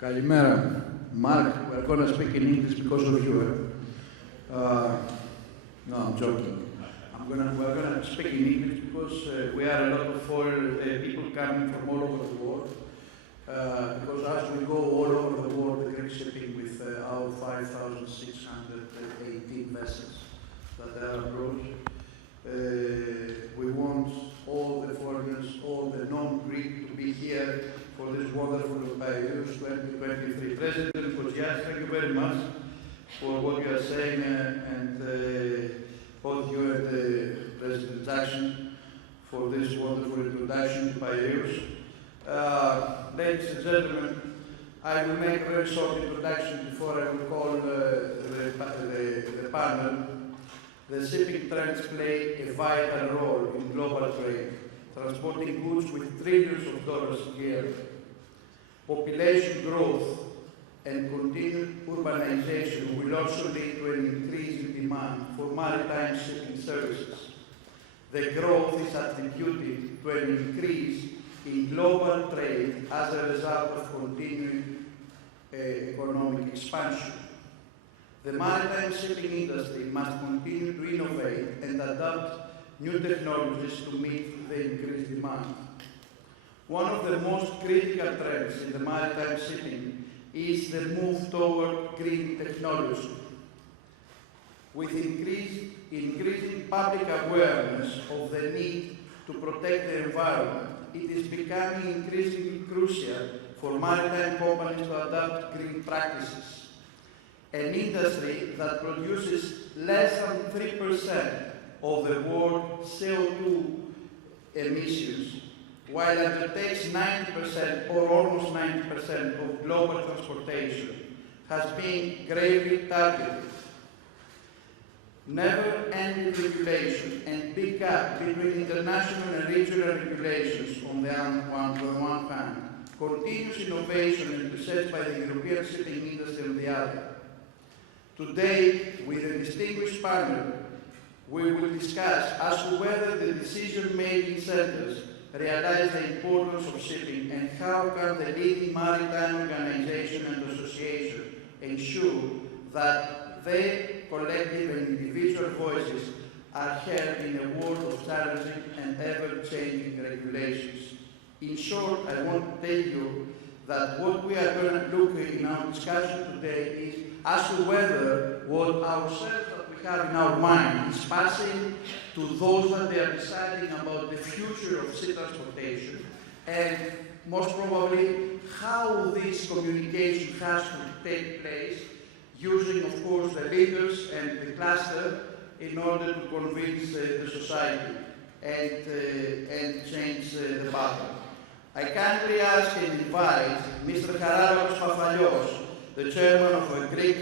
Kalimera. Mark, we're going to speak in English because of you. No, I'm joking. We're going to speak in English because we are a lot of foreign people coming from all over the world. Because as we go all over the world, the Greek shipping with our 5,618 vessels that are abroad, we want all the foreigners, all the non-Greek to be here for this wonderful Piraeus 2023. President Kouchias, thank you very much for what you are saying, and both you and President Jackson for this wonderful introduction to Piraeus. Ladies and gentlemen, I will make a very short introduction before I will call the panel. The shipping trends play a vital role in global trade, transporting goods with trillions of dollars a year. Population growth and continued urbanization will also lead to an increase in demand for maritime shipping services. The growth is attributed to an increase in global trade as a result of continuing economic expansion. The maritime shipping industry must continue to innovate and adopt new technologies to meet the increased demand. One of the most critical trends in the maritime shipping is the move toward green technology. With increasing public awareness of the need to protect the environment, it is becoming increasingly crucial for maritime companies to adopt green practices. An industry that produces less than 3% of the world's CO2 emissions, while undertakes 90% or almost 90% of global transportation, has been gravely targeted. Never-ending regulation and big gap between international and regional regulations on the one hand, continuous innovation and research by the European shipping industry on the other. Today, with a distinguished panel, we will discuss as to whether the decision-making centers realize the importance of shipping and how can the leading maritime organization and association ensure that their collective and individual voices are heard in a world of challenging and ever-changing regulations. In short, I want to tell you that what we are going to look at in our discussion today is as to whether what ourselves that we have in our mind is passing to those that they are deciding about the future of sea transportation, and most probably how this communication has to take place, using, of course, the leaders and the cluster in order to convince the society and change the battle. I kindly ask and invite Mr. Charalambos, the chairman of the Greek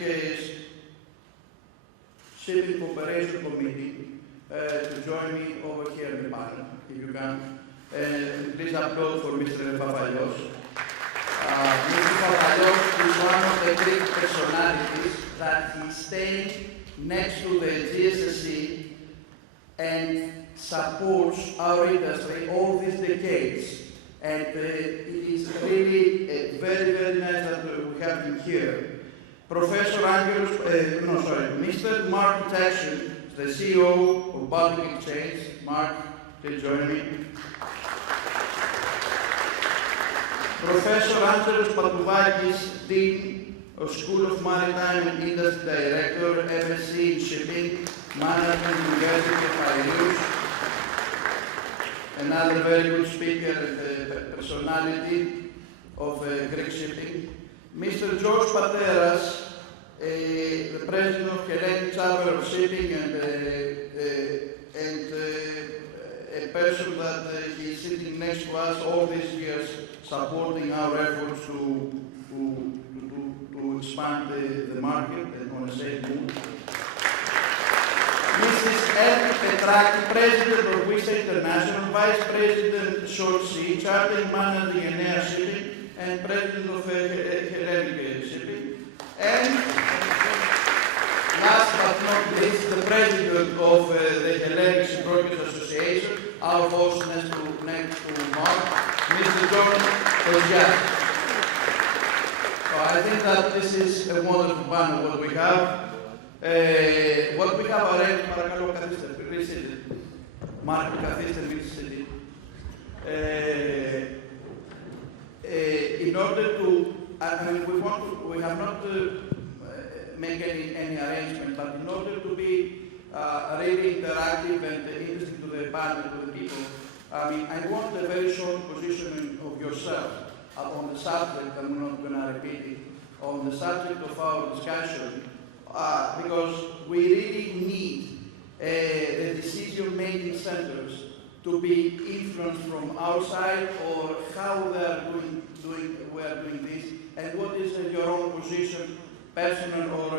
Shipping Cooperation Committee, to join me over here in the panel, if you can. Please applaud for Mr. Papalios. Mr. Papalios is one of the Greek personalities that is staying next to the GSSC and supports our industry all these decades. And it is really very, very nice that we have him here. Mr. Mark Jackson, the CEO of Baltic Exchange. Mark, please join me. Professor Angelos Patouvakis, Dean of School of Maritime and Industry Director, MSc in Shipping Management, University of Piraeus. Another very good speaker and personality of Greek shipping. Mr. George Pateras, the president of Hellenic Chamber of Shipping and a person that he is sitting next to us all these years, supporting our efforts to expand the market and on a safe move. Mrs. Elke Petraki, President of Vista International, Vice President Short Sea, Chartering Manager Enea Shipping, and President of Hellenic Shipping. And last but not least, the President of the Hellenic Shipbrokers Association, our boss next to Mark, Mr. John Kouchias. I think that this is a wonderful panel, what we have. What we have arranged, παρακαλώ καθίστε, please sit. Mark, καθίστε, please sit. In order to, I mean, we have not make any arrangement, but in order to be really interactive and interesting to the panel, to the people, I mean, I want a very short positioning of yourself on the subject. I'm not going to repeat it, on the subject of our discussion, because we really need the decision-making centers to be influenced from outside, or how we are doing this, and what is your own position, personal or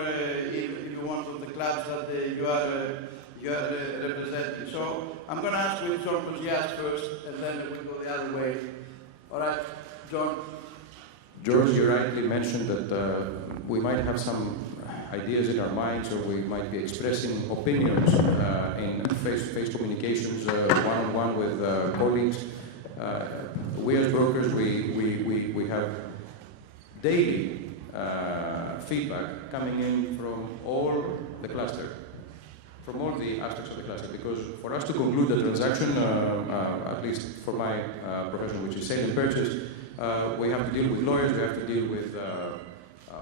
if you want of the clubs that you are representing. So I'm going to ask with John Kouzias first, and then we'll go the other way. All right, John. George, you rightly mentioned that we might have some ideas in our minds, or we might be expressing opinions in face-to-face communications, one-on-one with colleagues. We as brokers, we have daily feedback coming in from all the cluster, from all the aspects of the cluster, because for us to conclude the transaction, at least for my profession, which is sale and purchase, we have to deal with lawyers, we have to deal with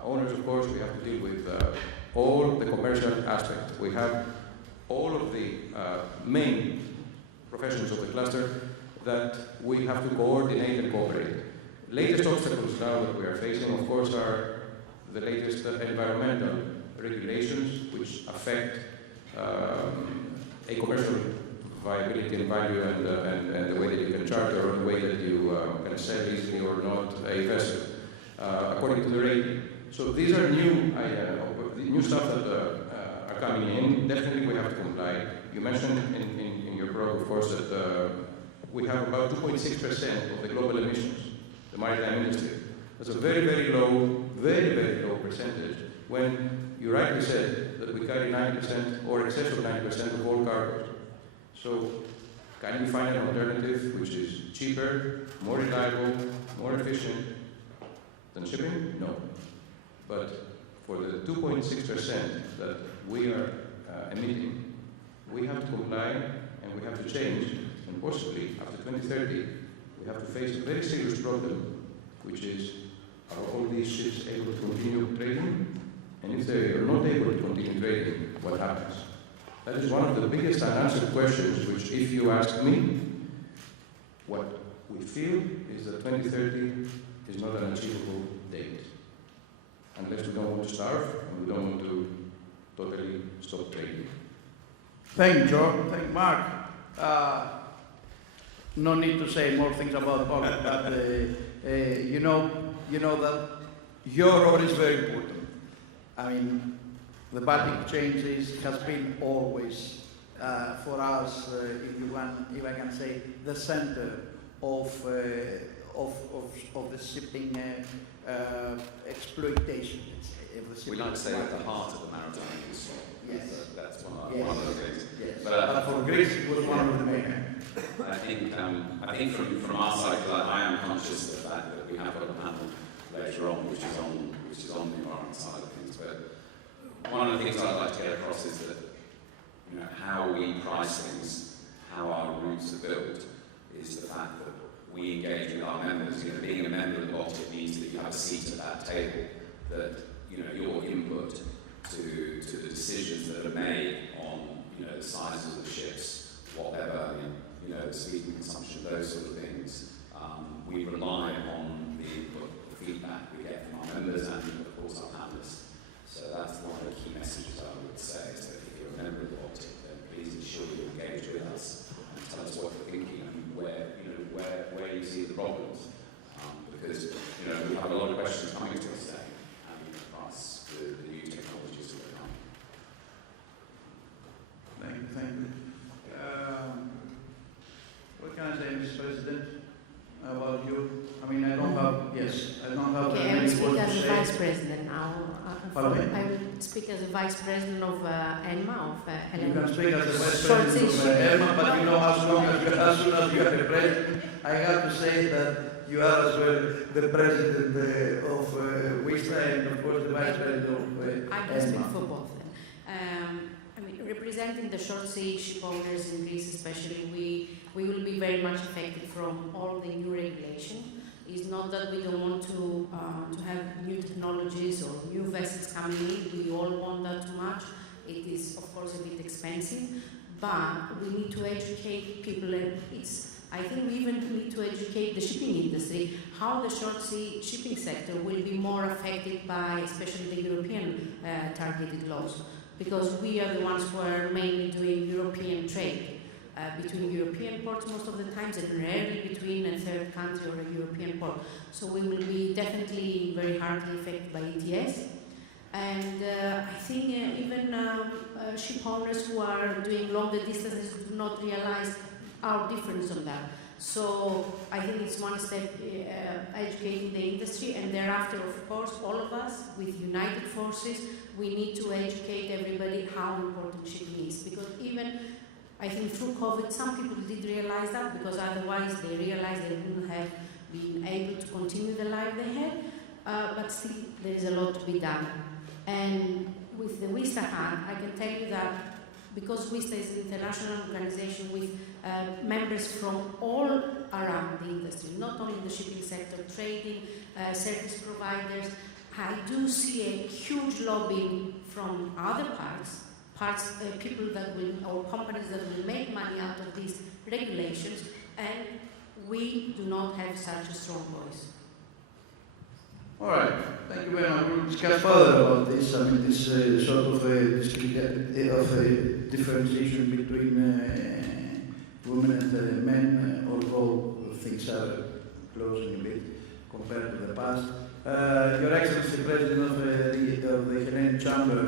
owners, of course, we have to deal with all the commercial aspects. We have all of the main professions of the cluster that we have to coordinate and cooperate. Latest obstacles now that we are facing, of course, are the latest environmental regulations which affect a commercial viability and value and the way that you can charter, or the way that you can sell easily or not a vessel, according to the rating. So these are new stuff that are coming in. Definitely we have to comply. You mentioned in your program, of course, that we have about 2.6% of the global emissions, the maritime industry. That's a very, very low percentage, when you rightly said that we carry 90% or excess of 90% of all cargoes. So can we find an alternative which is cheaper, more reliable, more efficient than shipping? No. But for the 2.6% that we are emitting, we have to comply and we have to change, and possibly after 2030, we have to face a very serious problem, which is, are all these ships able to continue trading? And if they are not able to continue trading, what happens? That is one of the biggest unanswered questions, which, if you ask me, what we feel is that 2030 is not an achievable date. Unless we don't want to starve and we don't want to totally stop trading. Thank you, John. Thank you, Mark. No need to say more things about Bob, but you know that your role is very important. I mean, the Baltic changes has been always for us, if I can say, the center of the shipping exploitation. We like to say at the heart of the maritime industry. Yes. That's one of the things. Yes. But for Greece, it was one of the main. I think from our side, I am conscious of the fact that we have got a panel later on, which is on the environment side of things. But one of the things I'd like to get across is that, you know, how we price things, how our routes are built, is the fact that we engage with our members. You know, being a member of the Baltic means that you have a seat at that table, that, you know, your input to the decisions that are made on, you know, the sizes of the ships, what they're burning, you know, the speed and consumption, those sort of things. We rely on the input, the feedback we get from our members and, of course, our panelists. So that's one of the key messages I would say, is that if you're a member of the Baltic, then please ensure you engage with us and tell us what you're thinking and where you see the problems. Because, you know, we have a lot of questions coming to us today, and across the new technologies that are coming. Thank you. What can I say, Mr. President? about you. I mean, I don't have, yes, I don't have Okay, I will many speak words as to a say. vice president now. Pardon me? I will speak as a vice president of ENMA, of You can speak as a vice Short president of sea shipping. ERMA, but you know, as soon as you are the president, I have to say that you are as well the president of WISTA and of course the vice president of I can speak ERMA. for both. I mean, representing the short sea ship owners in Greece especially, we will be very much affected from all the new regulation. It's not that we don't want to have new technologies or new vessels coming in. We all want that too much. It is, of course, a bit expensive, but we need to educate people. And I think we even need to educate the shipping industry how the short sea shipping sector will be more affected by, especially the European targeted laws, because we are the ones who are mainly doing European trade. Between European ports most of the times and rarely between a third country or a European port. So we will be definitely very hardly affected by ETS. And I think even ship owners who are doing longer distances do not realize our difference on that. So I think it's one step educating the industry, and thereafter, of course, all of us with united forces, we need to educate everybody how important shipping is. Because even I think through COVID, some people did realize that, because otherwise they realized they wouldn't have been able to continue the life they had. But still, there is a lot to be done. And with the WISTA hand, I can tell you that because WISTA is an international organization with members from all around the industry, not only in the shipping sector, trading, service providers, I do see a huge lobbying from other parts, people that will, or companies that will make money out of these regulations, and we do not have such a strong voice. All right, thank you very much. We'll discuss further about this. I mean, this sort of differentiation between women and men, although things are closing a bit compared to the past. Your Excellency, President of the Hellenic Chamber,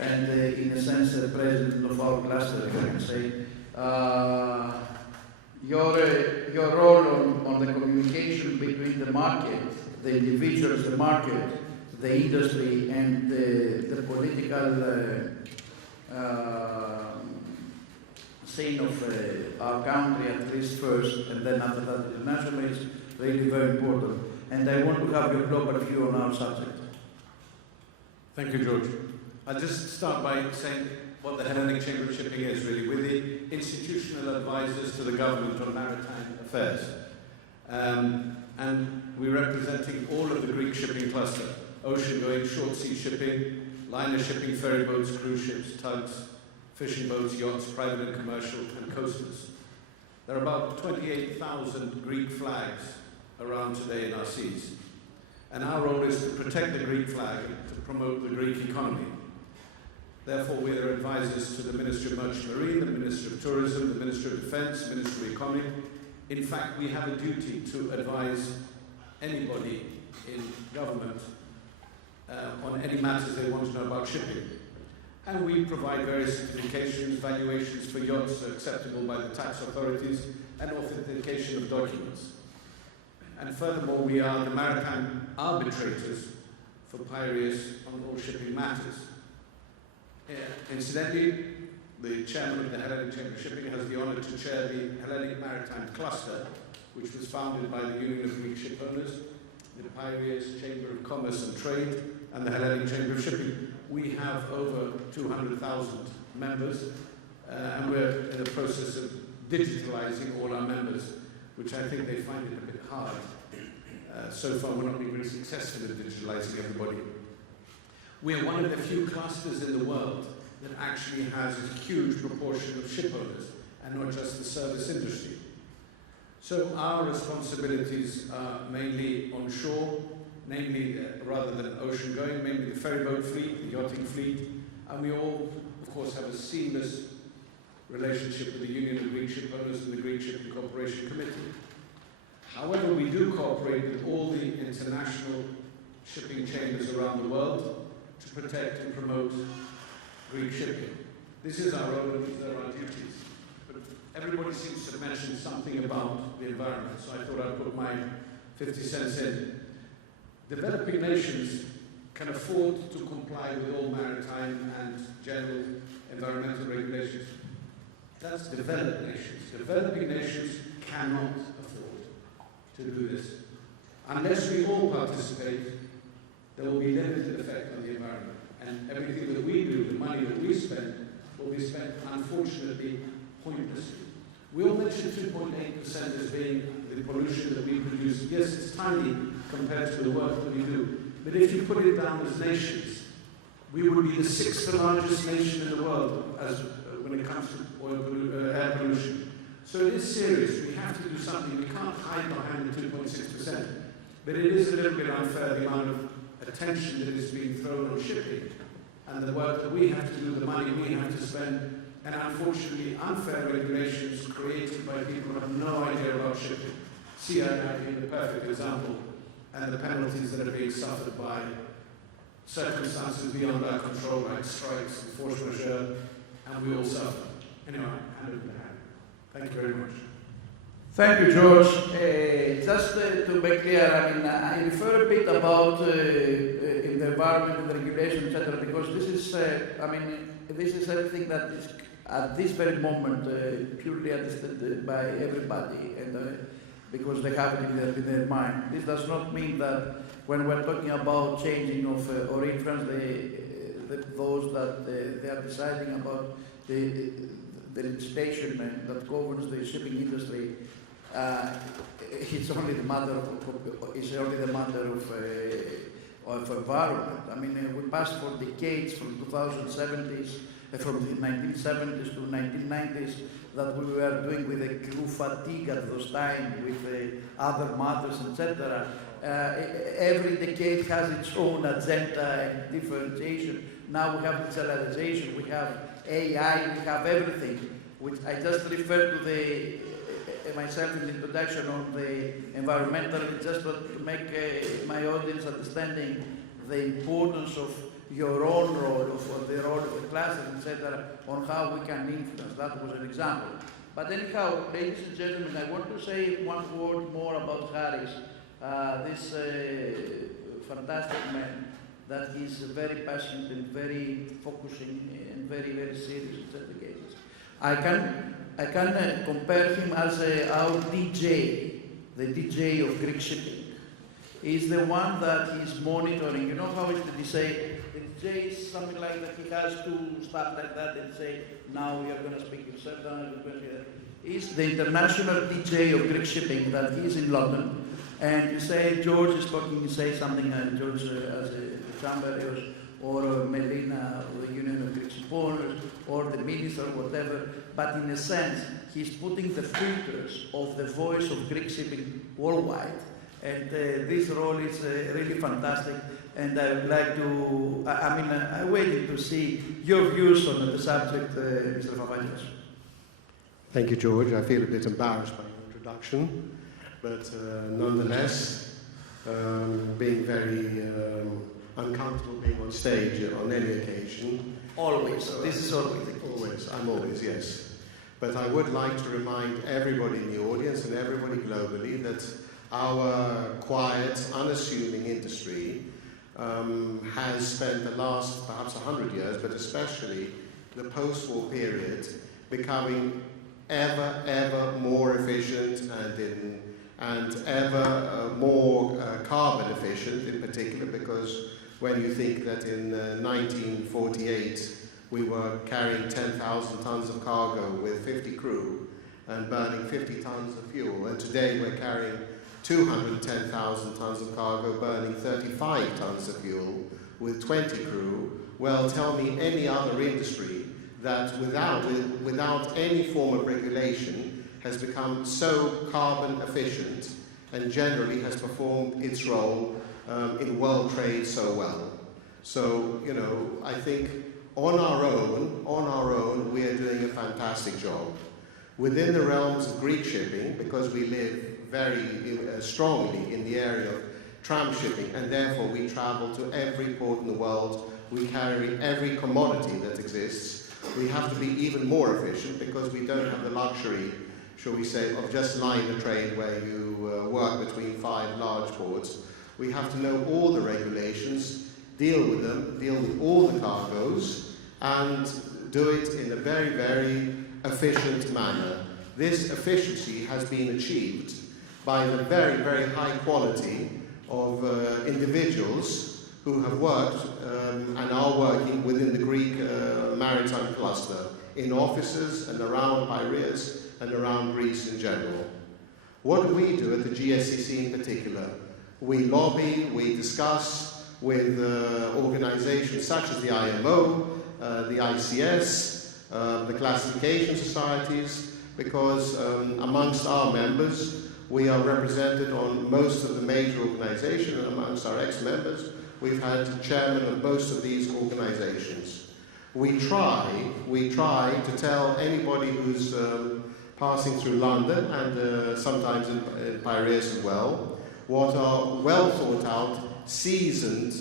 and in a sense, the President of our cluster, if I can say, your role on the communication between the market, the individuals, the market, the industry, and the political scene of our country, at least first, and then after that internationally, is really very important. And I want to have your global view on our subject. Thank you, George. I'll just start by saying what the Hellenic Chamber of Shipping is, really. We're the institutional advisors to the government on maritime affairs. And we're representing all of the Greek shipping cluster: ocean-going, short-sea shipping, liner shipping, ferry boats, cruise ships, tugs, fishing boats, yachts, private and commercial, and coasters. There are about 28,000 Greek flags around today in our seas. And our role is to protect the Greek flag and to promote the Greek economy. Therefore, we are advisors to the Ministry of Merchant Marine, the Ministry of Tourism, the Ministry of Defence, the Ministry of Economy. In fact, we have a duty to advise anybody in government on any matters they want to know about shipping. And we provide various certifications, valuations for yachts acceptable by the tax authorities, and authentication of documents. And furthermore, we are the maritime arbitrators for Piraeus on all shipping matters. Incidentally, the chairman of the Hellenic Chamber of Shipping has the honour to chair the Hellenic Maritime Cluster, which was founded by the Union of Greek Shipowners, the Piraeus Chamber of Commerce and Trade, and the Hellenic Chamber of Shipping. We have over 200,000 members, and we're in the process of digitalizing all our members, which I think they find it a bit hard. So far, we're not being very successful in digitalizing everybody. We're one of the few clusters in the world that actually has a huge proportion of ship owners, and not just the service industry. So our responsibilities are mainly on shore, namely, rather than ocean-going, mainly the ferry boat fleet, the yachting fleet, and we all, of course, have a seamless relationship with the Union of Greek Shipowners and the Greek Shipping Cooperation Committee. However, we do cooperate with all the international shipping chambers around the world to protect and promote Greek shipping. This is our role and these are our duties. But everybody seems to mention something about the environment, so I thought I'd put my 50 cents in. Developing nations can afford to comply with all maritime and general environmental regulations. That's developed nations. Developing nations cannot afford to do this. Unless we all participate, there will be limited effect on the environment. And everything that we do, the money that we spend, will be spent, unfortunately, pointlessly. We all mentioned 2.8% as being the pollution that we produce. Yes, it's tiny compared to the work that we do. But if you put it down as nations, we would be the 6th largest nation in the world when it comes to air pollution. So it is serious. We have to do something. We can't hide behind the 2.6%. But it is a little bit unfair, the amount of attention that is being thrown on shipping and the work that we have to do, the money we have to spend, and unfortunately unfair regulations created by people who have no idea about shipping. CII being the perfect example, and the penalties that are being suffered by circumstances beyond our control, like strikes and force majeure, and we all suffer. Anyway, hand over the hand. Thank you very much. Thank you, George. Just to be clear, I mean, I refer a bit about in the environment, the regulation, etc., because this is, this is everything that is at this very moment purely understood by everybody, and because they have it in their mind. This does not mean that when we're talking about changing of or influence those that they are deciding about the legislation that governs the shipping industry. It's only the matter of environment. I mean, we passed for decades from 2070s, from the 1970s to 1990s, that we were doing with the crew fatigue at those times, with other matters, etc. Every decade has its own agenda and differentiation. Now we have digitalization, we have AI, we have everything. Which I just referred to myself in the introduction on the environmental, just to make my audience understanding the importance of your own role, of the role of the classes, etc., on how we can influence. That was an example. But anyhow, ladies and gentlemen, I want to say one word more about Harris, this fantastic man that is very passionate and very focusing and very, very serious in certain cases. I can compare him as our DJ, the DJ of Greek shipping. He's the one that is monitoring. You know how they say, the DJ is something like that, he has to start like that and say, now we are going to speak in certain. He's the international DJ of Greek shipping, that he's in London. And you say, George is talking, you say something, George as a chamber, or Melina, or the Union of Greek Shipowners, or the minister, or whatever. But in a sense, he's putting the filters of the voice of Greek shipping worldwide. And this role is really fantastic. And I would like to, I'm waiting to see your views on the subject, Mr. Fafalios. Thank you, George. I feel a bit embarrassed by your introduction, but nonetheless, being very uncomfortable being on stage on any occasion. Always. This is always. Always. I'm always, yes. But I would like to remind everybody in the audience and everybody globally that our quiet, unassuming industry has spent the last perhaps 100 years, but especially the post-war period, becoming ever more efficient and ever more carbon efficient in particular, because when you think that in 1948 we were carrying 10,000 tons of cargo with 50 crew and burning 50 tons of fuel, and today we're carrying 210,000 tons of cargo burning 35 tons of fuel with 20 crew. Well, tell me any other industry that without any form of regulation has become so carbon efficient and generally has performed its role in world trade so well. So, you know, I think on our own, we are doing a fantastic job. Within the realms of Greek shipping, because we live very strongly in the area of tramp shipping, and therefore we travel to every port in the world, we carry every commodity that exists. we have to be even more efficient because we don't have the luxury, shall we say, of just line the trade where you work between 5 large ports. We have to know all the regulations, deal with them, deal with all the cargoes, and do it in a very, very efficient manner. This efficiency has been achieved by the very, very high quality of individuals who have worked and are working within the Greek maritime cluster, in offices and around Piraeus and around Greece in general. What do we do at the GSCC in particular? We lobby, we discuss with organizations such as the IMO, the ICS, the classification societies, because amongst our members, we are represented on most of the major organizations, and amongst our ex-members, we've had chairmen of most of these organizations. We try to tell anybody who's passing through London, and sometimes in Piraeus as well, what are well thought out, seasoned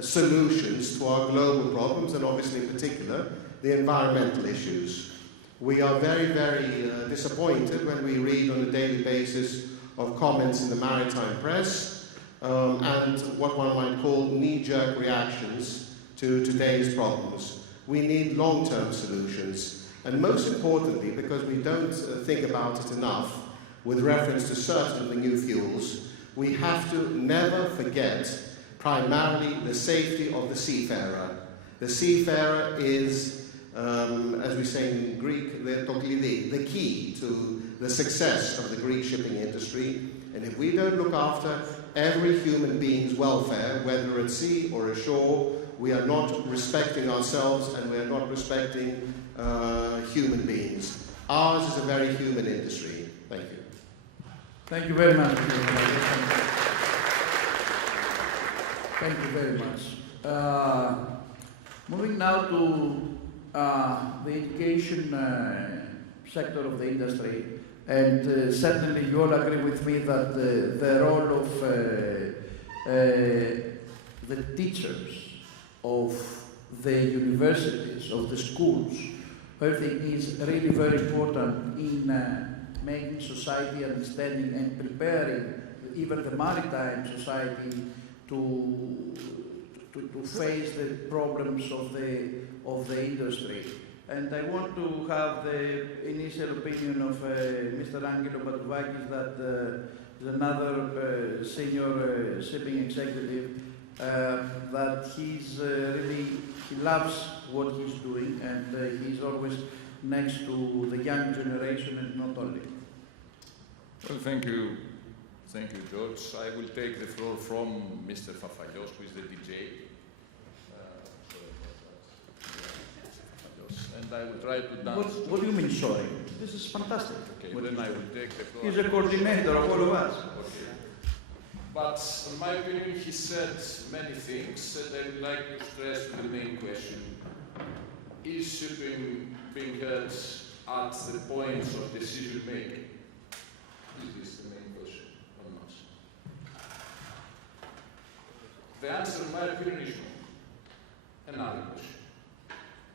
solutions to our global problems, and obviously in particular, the environmental issues. We are very, very disappointed when we read on a daily basis of comments in the maritime press and what one might call knee-jerk reactions to today's problems. We need long-term solutions, and most importantly, because we don't think about it enough with reference to certain of the new fuels, we have to never forget primarily the safety of the seafarer. The seafarer is, as we say in Greek, the key to the success of the Greek shipping industry. And if we don't look after every human being's welfare, whether at sea or ashore, we are not respecting ourselves and we are not respecting human beings. Ours is a very human industry. Thank you. Thank you very much. Thank you very much. Moving now to the education sector of the industry, and certainly you all agree with me that the role of the teachers, of the universities, of the schools, everything is really very important in making society understanding and preparing even the maritime society to face the problems of the industry. And I want to have the initial opinion of Mr. Angelo Batouvakis, that is another senior shipping executive, that he's really, he loves what he's doing, and he's always next to the young generation and not only. Well, thank you, George. I will take the floor from Mr. Fafalios, who is the DJ. And I will try to dance. What do you mean, sorry? This is fantastic. Okay, then I will take the floor. He's a coordinator of all of us. Okay. But in my opinion, he said many things, and I would like to stress the main question. Is shipping being held at the points of decision making? Is this the main question or not? The answer, in my opinion, is no. Another question.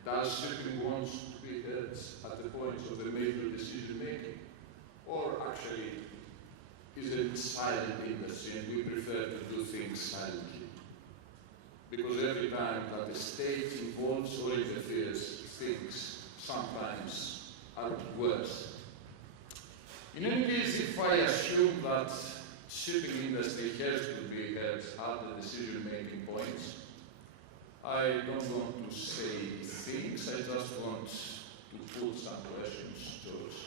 Does shipping want to be held at the points of the major decision making? Or actually, is it silent industry and we prefer to do things silently? Because every time that the state involves or interferes, things sometimes are worse. In any case, if I assume that shipping industry has to be held at the decision-making points, I don't want to say things, I just want to put some questions, George,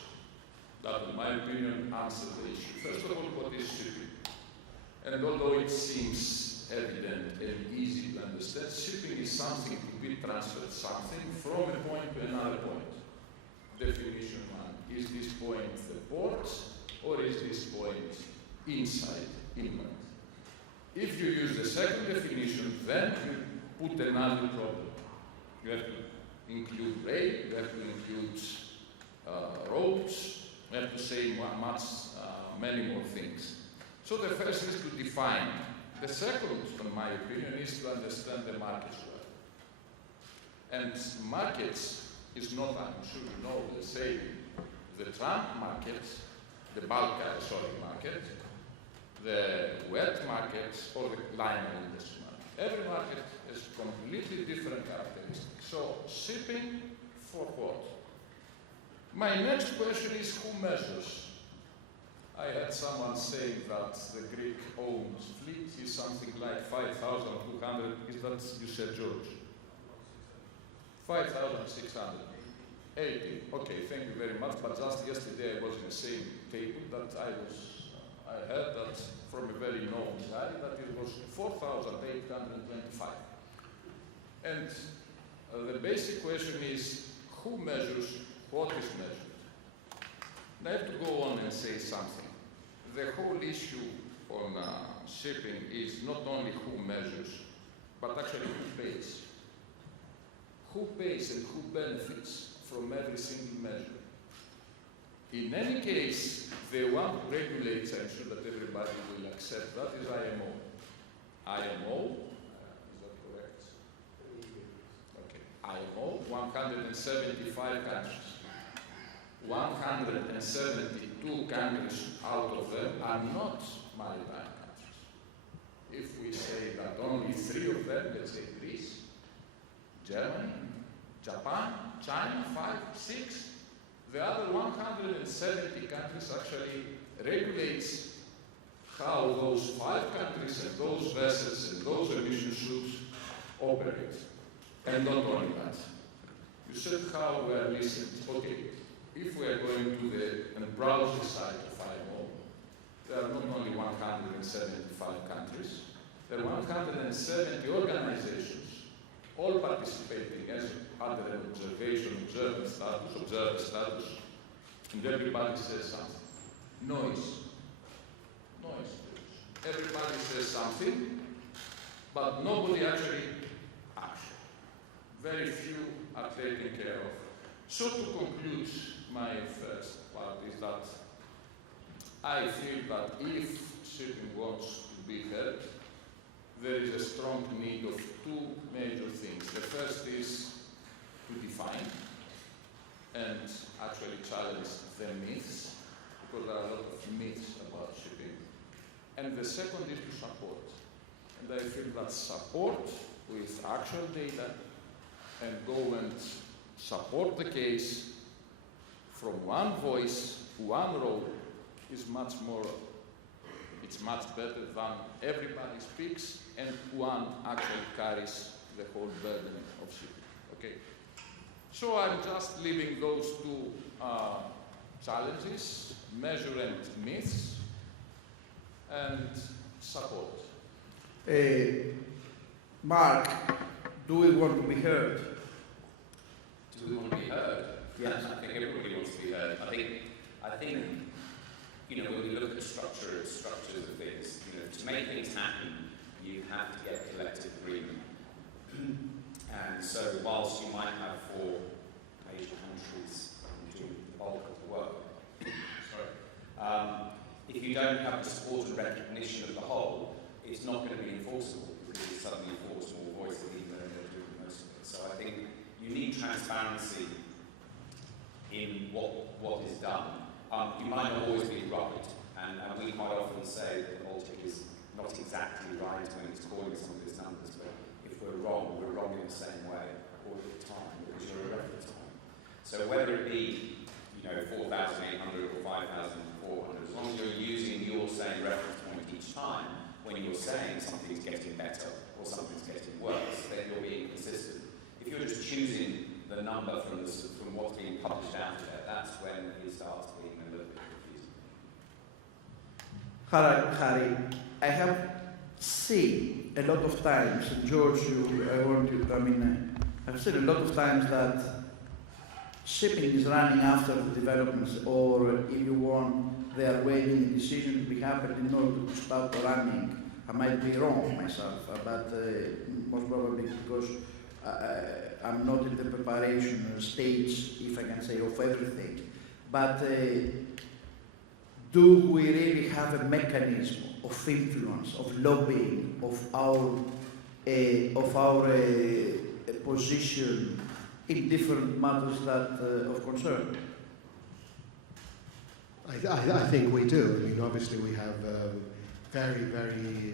that in my opinion answer the issue. First of all, what is shipping? And although it seems evident and easy to understand, shipping is something to be transferred something from a point to another point. Definition one, is this point the port or is this point inside, inland? If you use the second definition, then you put another problem. You have to include rail, you have to include ropes, you have to say many more things. So the first is to define. The second, in my opinion, is to understand the markets well. And markets is not, I'm sure you know, the same. The trunk market, the bulk market, the wet market, or the liner industry market. Every market has completely different characteristics. So, shipping for what? My next question is, who measures? I had someone saying that the Greek owns fleet is something like 5,200. Is that you said, George? 5,680. Okay, thank you very much. But just yesterday I was in the same table that I heard that from a very known guy that it was 4,825. And the basic question is, who measures what is measured? I have to go on and say something. The whole issue on shipping is not only who measures, but actually who pays. Who pays and who benefits from every single measure. In any case, the one who regulates, I'm sure that everybody will accept that, is IMO. IMO, is that correct? Okay. IMO, 175 countries. 172 countries out of them are not maritime countries. If we say that only 3 of them, let's say Greece, Germany, Japan, China, 5, 6, the other 170 countries actually regulates how those 5 countries and those vessels and those emission ships operate. And not only that. You said how we are listening. Okay. If we are going to the browser side of IMO, there are not only 175 countries, there are 170 organizations, all participating as under an observer status, and everybody says something. Noise. Everybody says something, but nobody actually acts. Very few are taken care of. So to conclude, my first part is that I feel that if shipping wants to be heard, there is a strong need of 2 major things. The first is to define and actually challenge the myths, because there are a lot of myths about shipping. And the second is to support. And I feel that support with actual data and go and support the case from one voice, one role, is much more, it's much better than everybody speaks and one actually carries the whole burden of shipping. Okay? So I'm just leaving those 2 challenges, measure and myths, and support. Mark, do we want to be heard? Do we want to be heard? Yes. I think everybody wants to be heard. I think, you know, when we look at the structures of things, you know, to make things happen, you have to get collective agreement. And so, whilst you might have 4 major countries doing the bulk of the work, if you don't have the support and recognition of the whole, it's not going to be enforceable, because it's suddenly a small voice that even though they're doing most of it. So I think you need transparency in what is done. You might not always be right, and we quite often say that the Baltic is not exactly right when it's calling some of these numbers, but if we're wrong in the same way all the time, because you're a reference point. So whether it be, you know, 4,800 or 5,400, as long as you're using your same reference point each time, when you're saying something's getting better or something's getting worse, then you're being consistent. If you're just choosing the number from what's being published out there, that's when it starts being a little bit confusing. Harry, I have seen a lot of times, and George, I've seen a lot of times that shipping is running after the developments, or if you want, they are waiting a decision to be happened in order to start running. I might be wrong myself, but most probably because I'm not in the preparation stage, if I can say, of everything. But do we really have a mechanism of influence, of lobbying, of our position in different matters that of concern? I think we do. I mean, obviously we have very, very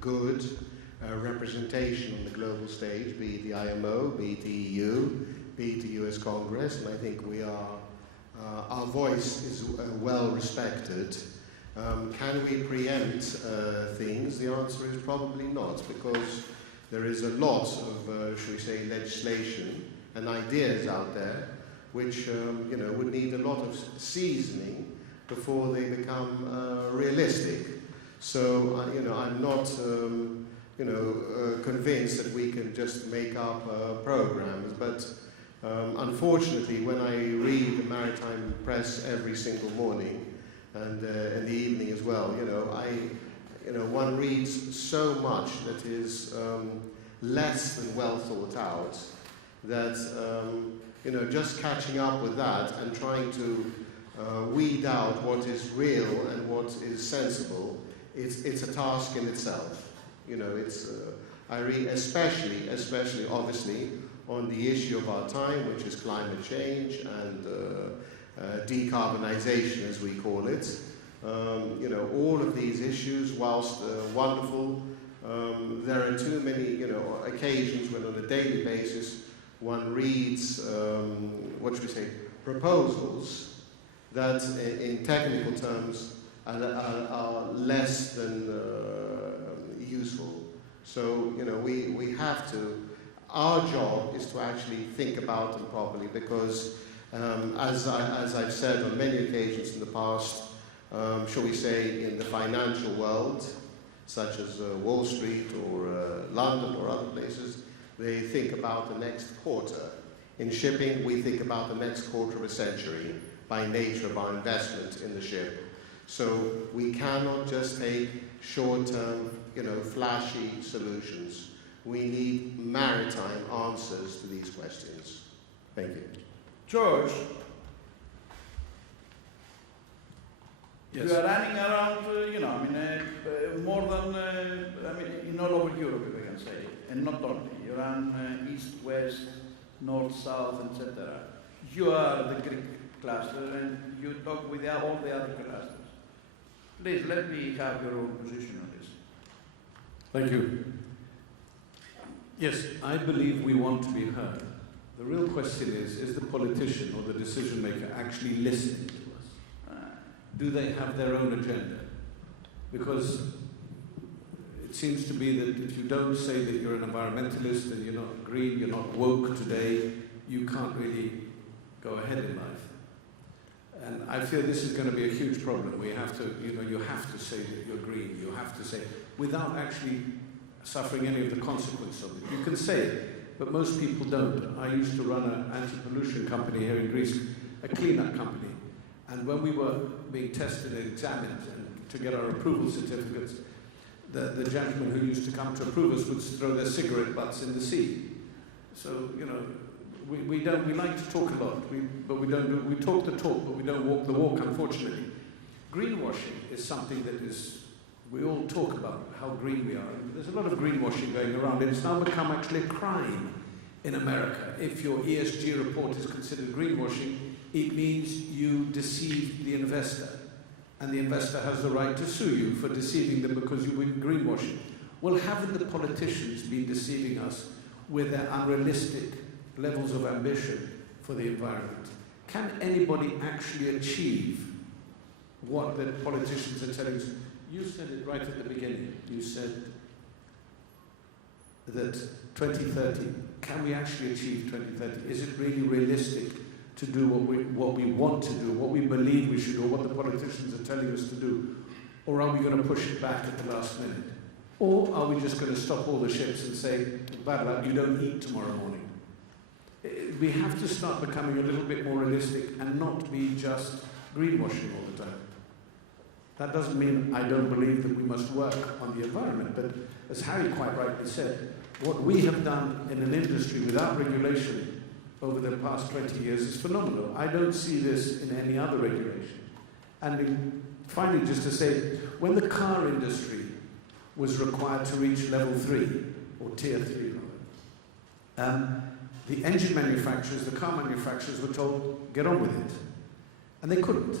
good representation on the global stage, be it the IMO, be it the EU, be it the US Congress, and I think we are, our voice is well respected. Can we preempt things? The answer is probably not, because there is a lot of, shall we say, legislation and ideas out there which you know, would need a lot of seasoning before they become realistic. So you know, I'm not you know, convinced that we can just make up programs, but unfortunately, when I read the maritime press every single morning and in the evening as well, you know, one reads so much that is less than well thought out that you know, just catching up with that and trying to weed out what is real and what is sensible, it's a task in itself. You know, it's I read especially obviously on the issue of our time, which is climate change and decarbonization, as we call it. You know, all of these issues, whilst wonderful, there are too many, you know, occasions when on a daily basis one reads, what should we say, proposals that in technical terms are less than useful. So, you know, we have to, our job is to actually think about them properly, because as I've said on many occasions in the past, shall we say, in the financial world, such as Wall Street or London or other places, they think about the next quarter. In shipping, we think about the next quarter of a century by nature of our investment in the ship. So we cannot just take short-term, you know, flashy solutions. We need maritime answers to these questions. Thank you. George, Yes. you are running around, you know, I mean, more than, I mean, in all over Europe, if I can say, and not only. You run east, west, north, south, etc. You are the Greek cluster, and you talk with all the other clusters. Please, let me have your own position on this. Thank you. Yes, I believe we want to be heard. The real question is the politician or the decision maker actually listening to us? Do they have their own agenda? Because it seems to be that if you don't say that you're an environmentalist and you're not green, you're not woke today, you can't really go ahead in life. And I feel this is going to be a huge problem. We have to, you know, you have to say that you're green. You have to say, without actually suffering any of the consequence of it. You can say it, but most people don't. I used to run an anti-pollution company here in Greece, a cleanup company. And when we were being tested and examined and to get our approval certificates, the gentlemen who used to come to approve us would throw their cigarette butts in the sea. So, you know, we like to talk a lot, we talk the talk, but we don't walk the walk, unfortunately. Greenwashing is something that is, we all talk about how green we are. And there's a lot of greenwashing going around, and it's now become actually a crime in America. If your ESG report is considered greenwashing, it means you deceived the investor, and the investor has the right to sue you for deceiving them because you were greenwashing. Well, haven't the politicians been deceiving us with their unrealistic levels of ambition for the environment? Can anybody actually achieve what the politicians are telling us? You said it right at the beginning. You said that 2030, can we actually achieve 2030? Is it really realistic to do what we want to do, what we believe we should do, what the politicians are telling us to do? Or are we going to push it back at the last minute? Or are we just going to stop all the ships and say, bad luck, you don't eat tomorrow morning? We have to start becoming a little bit more realistic and not be just greenwashing all the time. That doesn't mean I don't believe that we must work on the environment, but as Harry quite rightly said, what we have done in an industry without regulation over the past 20 years is phenomenal. I don't see this in any other regulation. And finally, just to say, when the car industry was required to reach level 3, or tier 3 rather, The engine manufacturers, the car manufacturers were told, get on with it. And they couldn't.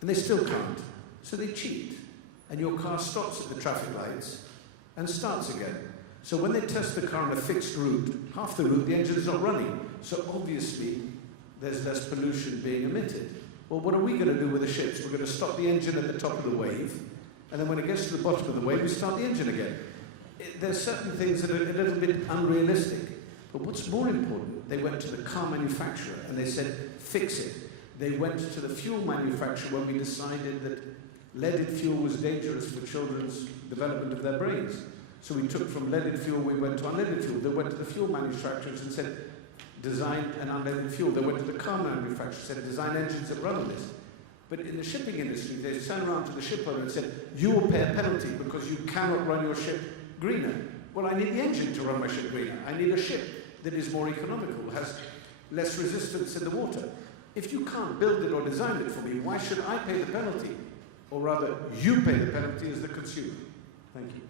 And they still can't. So they cheat. And your car stops at the traffic lights and starts again. So when they test the car on a fixed route, half the route the engine is not running. So obviously there's less pollution being emitted. Well, what are we going to do with the ships? We're going to stop the engine at the top of the wave, and then when it gets to the bottom of the wave, we start the engine again. There's certain things that are a little bit unrealistic. But what's more important, they went to the car manufacturer and they said, fix it. They went to the fuel manufacturer when we decided that leaded fuel was dangerous for children's development of their brains. So we took from leaded fuel, we went to unleaded fuel. They went to the fuel manufacturers and said, design an unleaded fuel. They went to the car manufacturer and said, design engines that run on this. But in the shipping industry, they turned around to the ship owner and said, you will pay a penalty because you cannot run your ship greener. Well, I need the engine to run my ship greener. I need a ship that is more economical, has less resistance in the water. If you can't build it or design it for me, why should I pay the penalty? Or rather, you pay the penalty as the consumer. Thank you.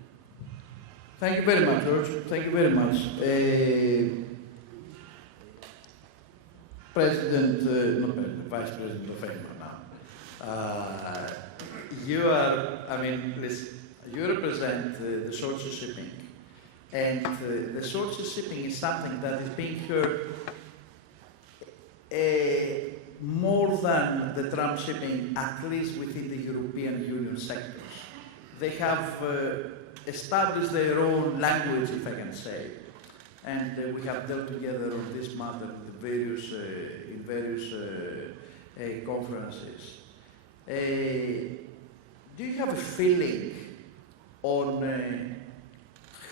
Thank you very much, George. Thank you very much. Vice President of EMA now. You represent the short sea shipping. And the short sea shipping is something that is being heard more than the tramp shipping, at least within the European Union sectors. They have established their own language, if I can say, and we have dealt together on this matter in various conferences. Do you have a feeling on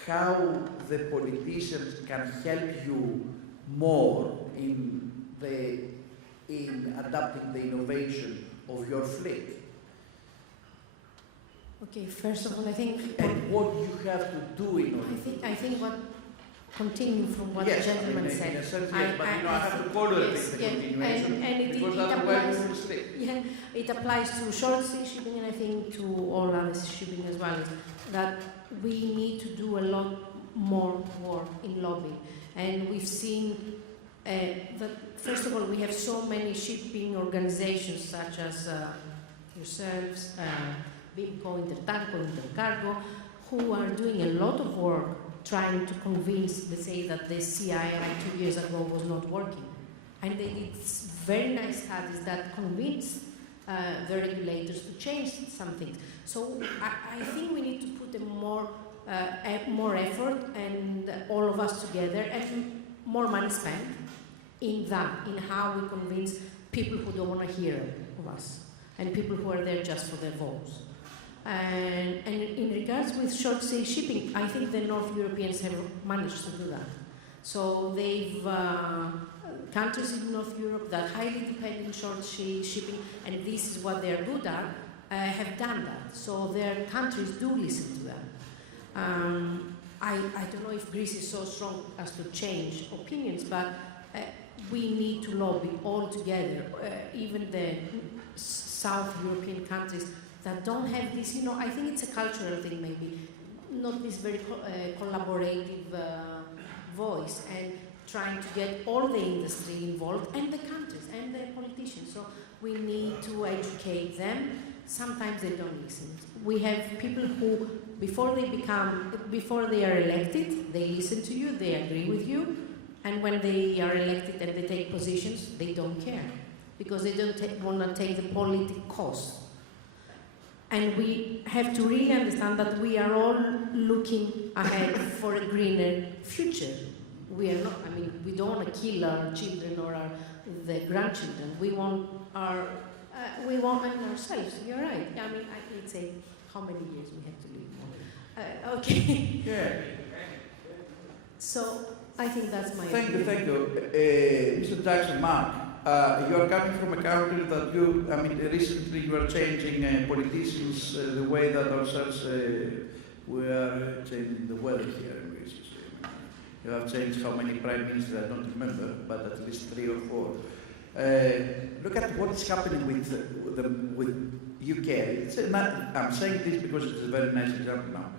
how the politicians can help you more in adapting the innovation of your fleet? Okay, first of all, I think... And what you have to do in order... I think what... Continue from what the gentleman said. I have to follow the continuation, it applies to short sea shipping, and I think to all other shipping as well, that we need to do a lot more work in lobbying. And we've seen that, first of all, we have so many shipping organizations such as yourselves, BIMCO, Intertanko, Intercargo, who are doing a lot of work trying to convince, let's say, that the CII 2 years ago was not working. And they did very nice studies that convinced the regulators to change some things. So I think we need to put more effort, and all of us together, and more money spent in that, in how we convince people who don't want to hear of us, and people who are there just for their votes. And in regards with short sea shipping, I think the North Europeans have managed to do that. So they've, countries in North Europe that highly depend on short sea shipping, and this is what they're good at, have done that. So their countries do listen to them. I don't know if Greece is so strong as to change opinions, but we need to lobby all together, even the South European countries that don't have this, I think it's a cultural thing maybe, not this very collaborative voice, and trying to get all the industry involved, and the countries, and the politicians. So we need to educate them. Sometimes they don't listen. We have people who, before they are elected, they listen to you, they agree with you, and when they are elected and they take positions, they don't care, because they don't want to take the political cost. And we have to really understand that we are all looking ahead for a greener future. We are not, we don't want to kill our children or the grandchildren. We want ourselves. You're right. I can say how many years we have to live. Okay. Yeah. So I think that's my Thank you. Mr. Jackson, Mark. You are coming from a country that recently you are changing politicians the way that ourselves we are changing the weather here in Greece. You have changed how many prime ministers, I don't remember, but at least 3 or 4. Look at what is happening with UK. I'm saying this because it's a very nice example now.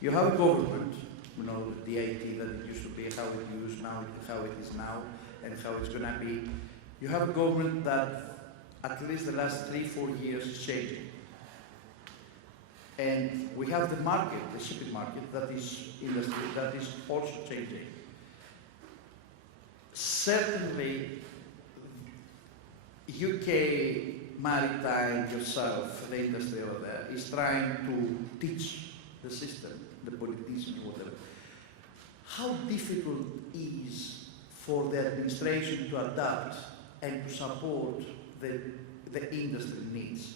You have a government you know, the 80 that it used to be, how it used now, how it is now, and how it's going to be. You have a government that, at least the last 3-4 years, is changing. And we have the market, the shipping market, that is industry, that is also changing. Certainly, UK Maritime, yourself, the industry over there, is trying to teach the system, the politicians, whatever. How difficult is for the administration to adapt and to support the industry needs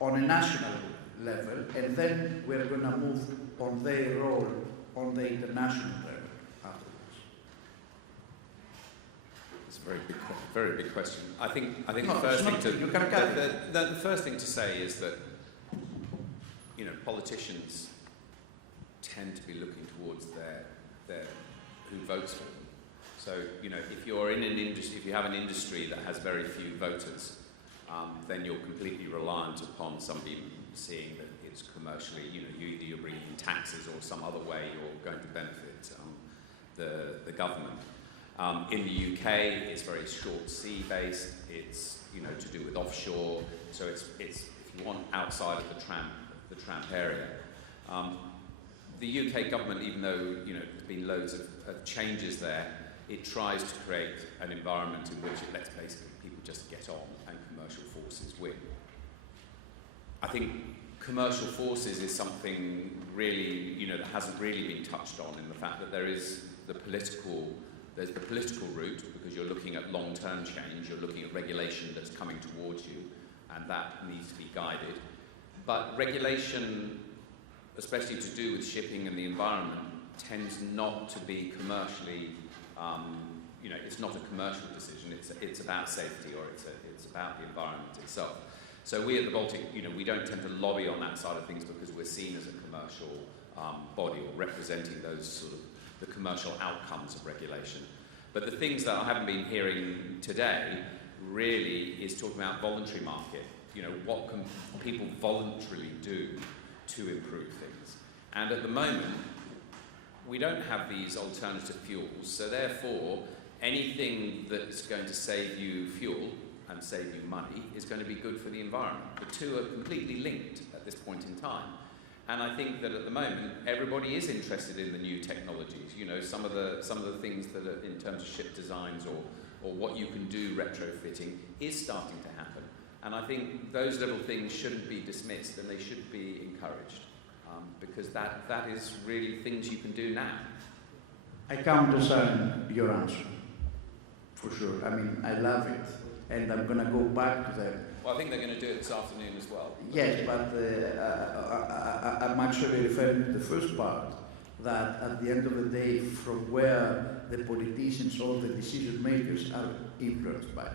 on a national level, and then we're going to move on their role on the international level afterwards? It's a very big question. I think No, the first thing to you can carry the first thing to say is that, you know, politicians tend to be looking towards their who votes for them. So, you know, if you're in an industry, if you have an industry that has very few voters, then you're completely reliant upon somebody seeing that it's commercially, you know, either you're bringing in taxes or some other way you're going to benefit the government. In the UK, it's very short sea based. It's, you know, to do with offshore. So it's if you want outside of the tramp area. The UK government, even though, you know, there's been loads of changes there, it tries to create an environment in which it lets basically people just get on and commercial forces win. I think commercial forces is something really, you know, that hasn't really been touched on, in the fact that there's the political route, because you're looking at long-term change, you're looking at regulation that's coming towards you, and that needs to be guided. But regulation, especially to do with shipping and the environment, tends not to be commercially, you know, it's not a commercial decision, it's about safety, or it's about the environment itself. So we at the Baltic, you know, we don't tend to lobby on that side of things because we're seen as a commercial body, or representing those sort of the commercial outcomes of regulation. But the things that I haven't been hearing today really is talking about voluntary market. You know, what can people voluntarily do to improve things? And at the moment, we don't have these alternative fuels, so therefore, anything that's going to save you fuel and save you money is going to be good for the environment. The two are completely linked at this point in time. And I think that at the moment, everybody is interested in the new technologies. You know, some of the things that are in terms of ship designs or what you can do retrofitting is starting to happen. And I think those little things shouldn't be dismissed, and they should be encouraged, because that is really things you can do now. I countersign your answer, for sure. I mean, I love it, and I'm going to go back to them. Well, I think they're going to do it this afternoon as well. Yes, but I'm actually referring to the first part, that at the end of the day, from where the politicians or the decision makers are influenced by,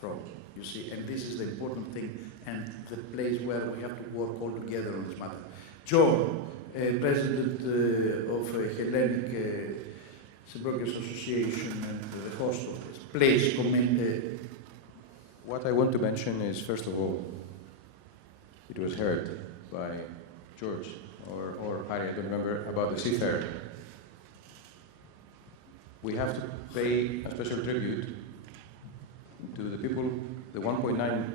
from, you see, and this is the important thing, and the place where we have to work all together on this matter. John, President of Hellenic Brokers Association and the host of this, please comment. What I want to mention is, first of all, it was heard by George or Harry, I don't remember, about the seafarer. We have to pay a special tribute to the people, the 1.9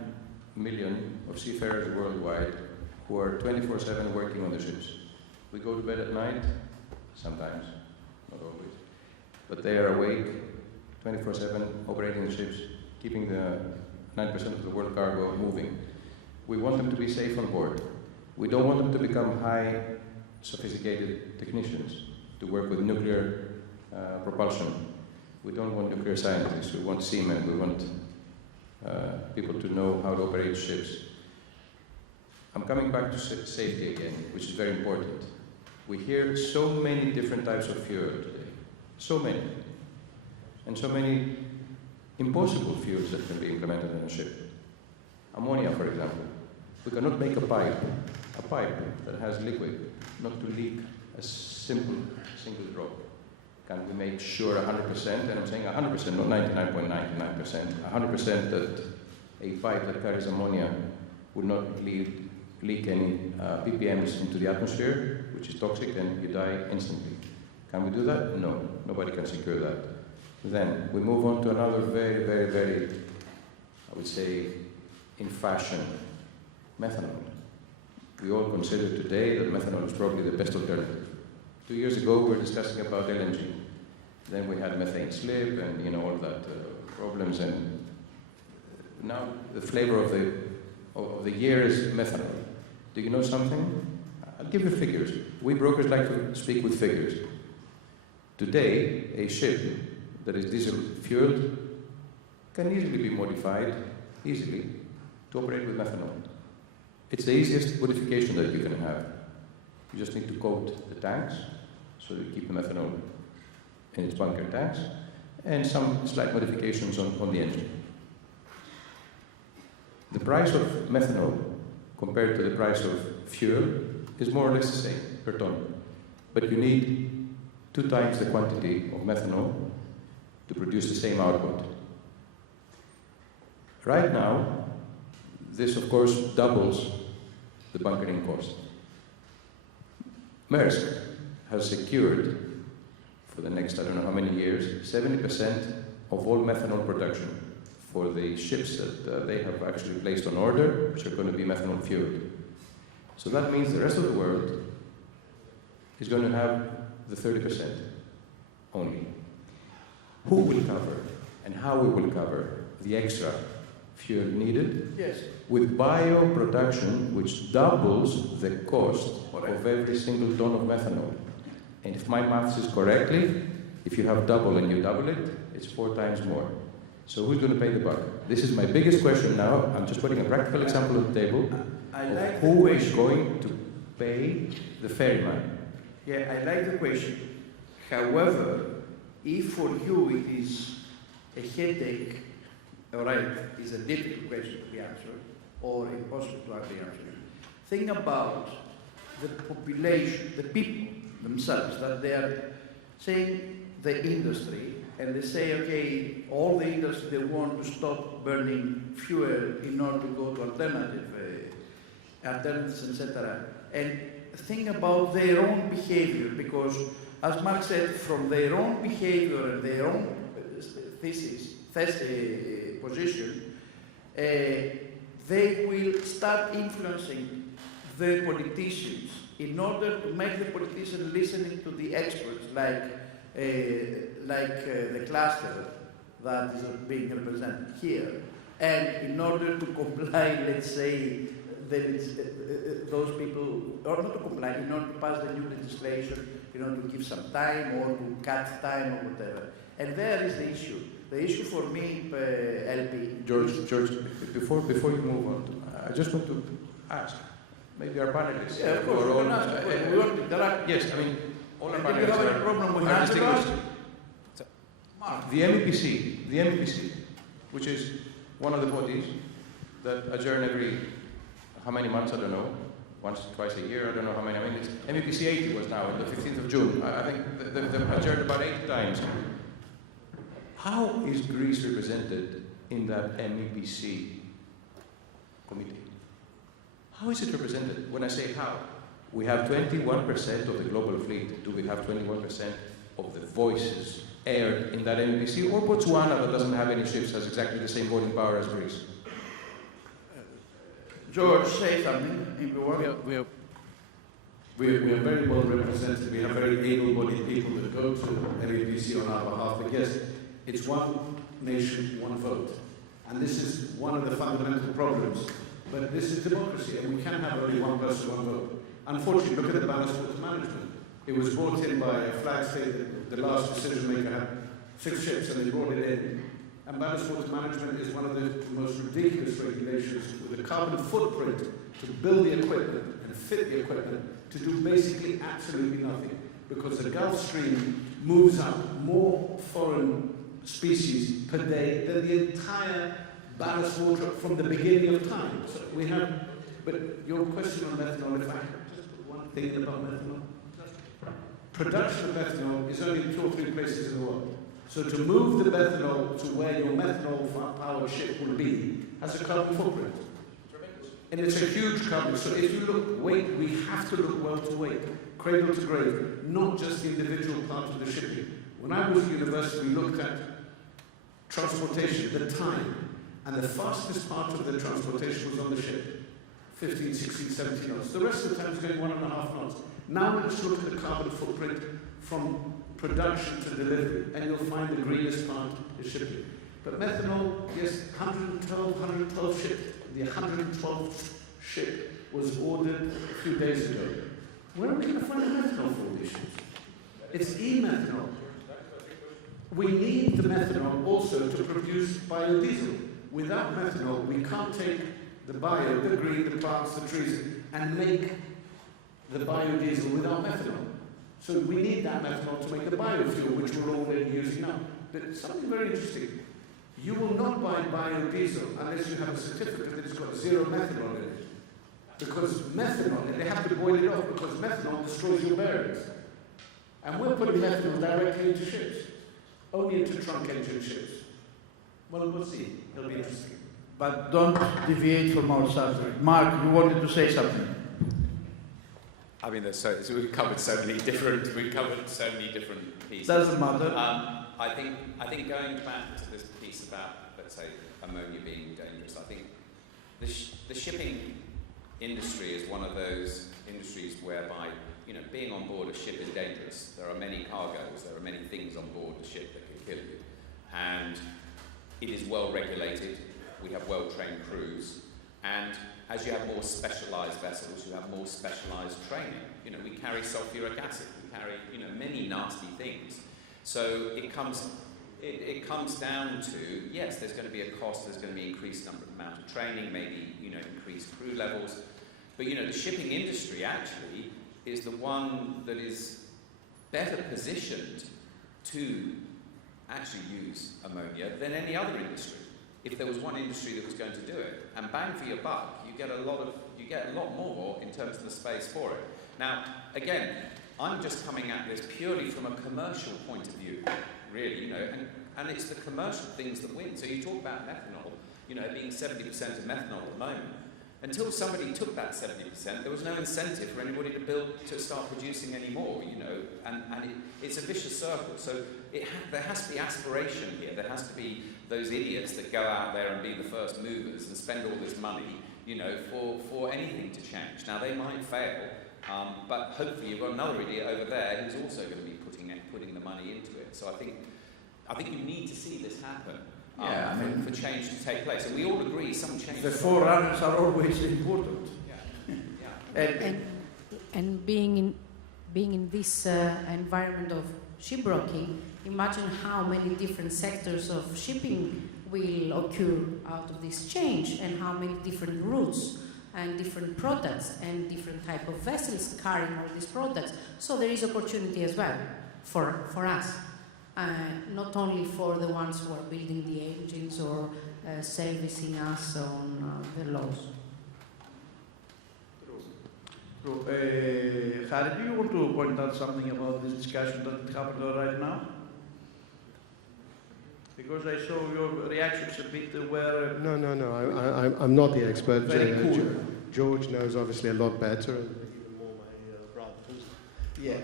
million of seafarers worldwide who are 24/7 working on the ships. We go to bed at night, sometimes, not always, but they are awake 24/7 operating the ships, keeping the 9% of the world cargo moving. We want them to be safe on board. We don't want them to become high, sophisticated technicians to work with nuclear propulsion. We don't want nuclear scientists. We want seamen. We want people to know how to operate ships. I'm coming back to safety again, which is very important. We hear so many different types of fuel today. So many. And so many impossible fuels that can be implemented in a ship. Ammonia, for example. We cannot make a pipe that has liquid, not to leak a simple single drop. Can we make sure 100%, and I'm saying 100%, not 99.99%, 100% that a pipe that carries ammonia would not leak any ppms into the atmosphere, which is toxic, and you die instantly. Can we do that? No, nobody can secure that. Then we move on to another very, very, very, I would say, in fashion, methanol. We all consider today that methanol is probably the best alternative. 2 years ago, we were discussing about LNG. Then we had methane slip and all that problems. And now the flavor of the year is methanol. Do you know something? I'll give you figures. We brokers like to speak with figures. Today, a ship that is diesel fueled can easily be modified, to operate with methanol. It's the easiest modification that you can have. You just need to coat the tanks, so you keep the methanol in its bunker tanks, and some slight modifications on the engine. The price of methanol compared to the price of fuel is more or less the same per ton. But you need 2 times the quantity of methanol to produce the same output. Right now, this of course doubles the bunkering cost. Maersk has secured, for the next I don't know how many years, 70% of all methanol production for the ships that they have actually placed on order, which are going to be methanol fueled. So that means the rest of the world is going to have the 30% only. Who will cover and how we will cover the extra fuel needed? Yes. With bioproduction, which doubles the cost of every single ton of methanol. And if my maths is correctly, if you have double and you double it, it's 4 times more. So who's going to pay the buck? This is my biggest question now. I'm just putting a practical example on the table. Who is going to pay the ferryman? Yeah, I like the question. However, if for you it is a headache, all right, it's a difficult question to be answered, or impossible to be answered. Think about the population, the people themselves, that they are saying the industry, and they say, okay, all the industry, they want to stop burning fuel in order to go to alternatives, etc. And think about their own behavior, because as Mark said, from their own behavior and their own position, they will start influencing the politicians in order to make the politicians listening to the experts, like the cluster that is being represented here, and in order to comply, let's say, those people, or not to comply, in order to pass the new legislation, in order to give some time or to cut time or whatever. And there is the issue. The issue for me, LP. George, before you move on, I just want to ask, maybe our panelists. Yeah, of course, we can ask. We want to interact. Yes, I mean, all our if panelists you have a problem with are answer, distinguished. Mark. The MEPC, which is one of the bodies that adjourn every, how many months, I don't know, once, twice a year, I don't know how many. I mean, it's MEPC 80 was now, on the 15th of June. I think they've adjourned about 8 times. How is Greece represented in that MEPC committee? How is it represented? When I say how, we have 21% of the global fleet. Do we have 21% of the voices aired in that MEPC? Or Botswana, that doesn't have any ships, has exactly the same voting power as Greece? George, say something if you want. We are very well represented. We have very able-bodied people that go to MEPC on our behalf. But yes, it's one nation, one vote. And this is one of the fundamental problems. But this is democracy, and we can have only one person, one vote. Unfortunately, look at the ballast water management. It was brought in by a flag state that the last decision maker had 6 ships, and they brought it in. And ballast water management is one of the most ridiculous regulations with a carbon footprint to build the equipment and fit the equipment to do basically absolutely nothing. Because the Gulf Stream moves up more foreign species per day than the entire ballast water from the beginning of time. So we have, but your question on methanol, if I could just put one thing about methanol. Production of methanol is only in 2 or 3 places in the world. So to move the methanol to where your methanol-powered ship will be has a carbon footprint. And it's a huge carbon. So if you look weight, we have to look well to weight, cradle to grave, not just the individual part of the shipping. When I was at university, we looked at transportation, the time, and the fastest part of the transportation was on the ship, 15, 16, 17 knots. The rest of the time was going 1.5 knots. Now let's look at the carbon footprint from production to delivery, and you'll find the greenest part is shipping. But methanol, yes, 112 ships. The 112th ship was ordered a few days ago. Where are we going to find the methanol for all these ships? It's e-methanol. We need the methanol also to produce biodiesel. Without methanol, we can't take the bio, the green, the plants, the trees, and make the biodiesel without methanol. So we need that methanol to make the biofuel, which we're already using now. But something very interesting. You will not buy biodiesel unless you have a certificate that it's got 0 methanol in it. Because methanol, and they have to boil it off because methanol destroys your bearings. And we're putting methanol directly into ships, only into trunk engine ships. Well, we'll see. It'll be interesting. But don't deviate from our subject. Mark, you wanted to say something. I mean, so we've covered so many different pieces. Doesn't matter. I think going back to this piece about, let's say, ammonia being dangerous, I think the shipping industry is one of those industries whereby, you know, being on board a ship is dangerous. There are many cargoes, there are many things on board the ship that can kill you. And it is well regulated, we have well-trained crews, and as you have more specialised vessels, you have more specialised training. You know, we carry sulfuric acid, we carry, you know, many nasty things. So it comes down to, yes, there's going to be a cost, there's going to be increased amount of training, maybe, you know, increased crew levels. But, you know, the shipping industry actually is the one that is better positioned to actually use ammonia than any other industry. If there was one industry that was going to do it, and bang for your buck, you get a lot more in terms of the space for it. Now, again, I'm just coming at this purely from a commercial point of view, really, you know, and it's the commercial things that win. So you talk about methanol, you know, being 70% of methanol at the moment. Until somebody took that 70%, there was no incentive for anybody to start producing any more, you know, and it's a vicious circle. So there has to be aspiration here. There has to be those idiots that go out there and be the first movers and spend all this money, you know, for anything to change. Now, they might fail, but hopefully you've got another idiot over there who's also going to be putting the money into it. So I think you need to see this happen. For change to take place, and we all agree some change. The forerunners are always important. Yeah. And being in this environment of shipbroking, imagine how many different sectors of shipping will occur out of this change, and how many different routes and different products and different type of vessels carrying all these products. So there is opportunity as well for us. Not only for the ones who are building the engines or servicing us on the laws. True. Harry, do you want to point out something about this discussion that happened right now? Because I saw your reactions a bit were... No. I'm not the expert. Very cool. George knows obviously a lot better, and even more my brother who's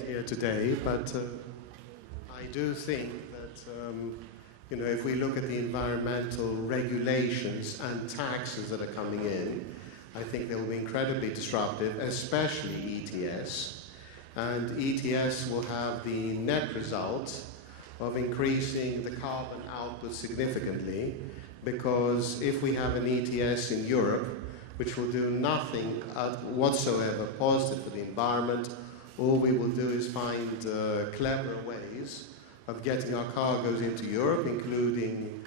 here today, but... I do think that, if we look at the environmental regulations and taxes that are coming in, I think they will be incredibly disruptive, especially ETS. And ETS will have the net result of increasing the carbon output significantly, because if we have an ETS in Europe, which will do nothing whatsoever positive for the environment, all we will do is find clever ways of getting our cargoes into Europe, including,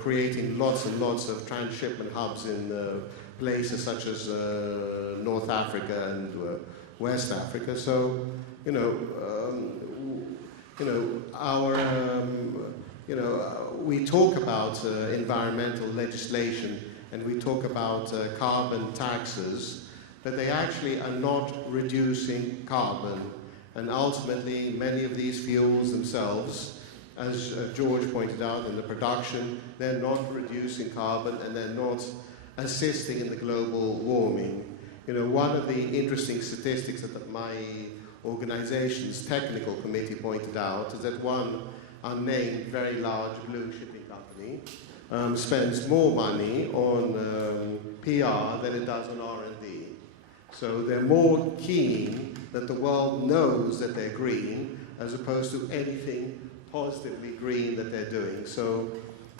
creating lots and lots of transshipment hubs in places such as North Africa and West Africa. So, we talk about environmental legislation and we talk about carbon taxes, but they actually are not reducing carbon. And ultimately, many of these fuels themselves, as George pointed out in the production, they're not reducing carbon and they're not assisting in the global warming. You know, one of the interesting statistics that my organization's technical committee pointed out is that one unnamed, very large blue shipping company spends more money on PR than it does on R&D. So they're more keen that the world knows that they're green as opposed to anything positively green that they're doing. So,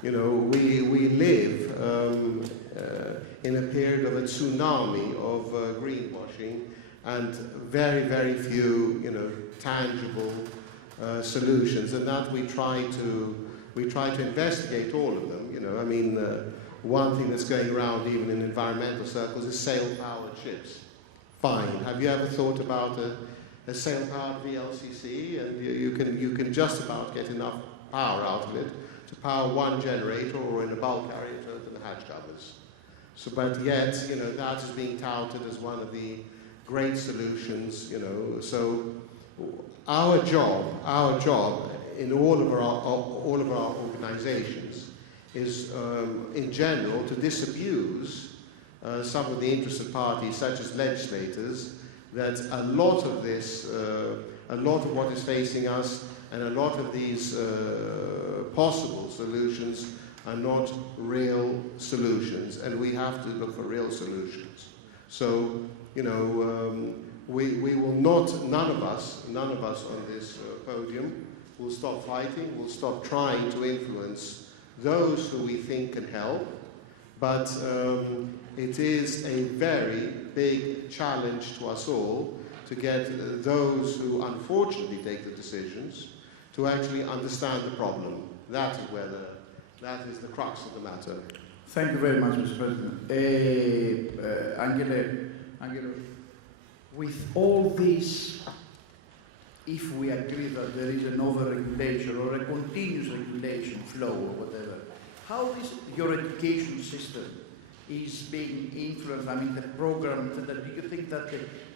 you know, we live in a period of a tsunami of greenwashing and very, very few, you know, tangible solutions, and that we try to investigate all of them. You know, I mean, one thing that's going around even in environmental circles is sail-powered ships. Fine. Have you ever thought about a sail-powered VLCC? And you can just about get enough power out of it to power one generator, or in a bulk carrier to open the hatch covers. So, but yet, you know, that is being touted as one of the great solutions. You know, so our job in all of our organizations is, in general, to disabuse some of the interested parties, such as legislators, that a lot of this, a lot of what is facing us, and a lot of these possible solutions are not real solutions, and we have to look for real solutions. So, you know, we will not, none of us on this podium will stop fighting, will stop trying to influence those who we think can help, but it is a very big challenge to us all to get those who unfortunately take the decisions to actually understand the problem. That is the crux of the matter. Thank you very much, Mr. President. Angelo, with all this, if we agree that there is an over-regulation or a continuous regulation flow or whatever, how is your education system is being influenced? I mean, the programs, do you think that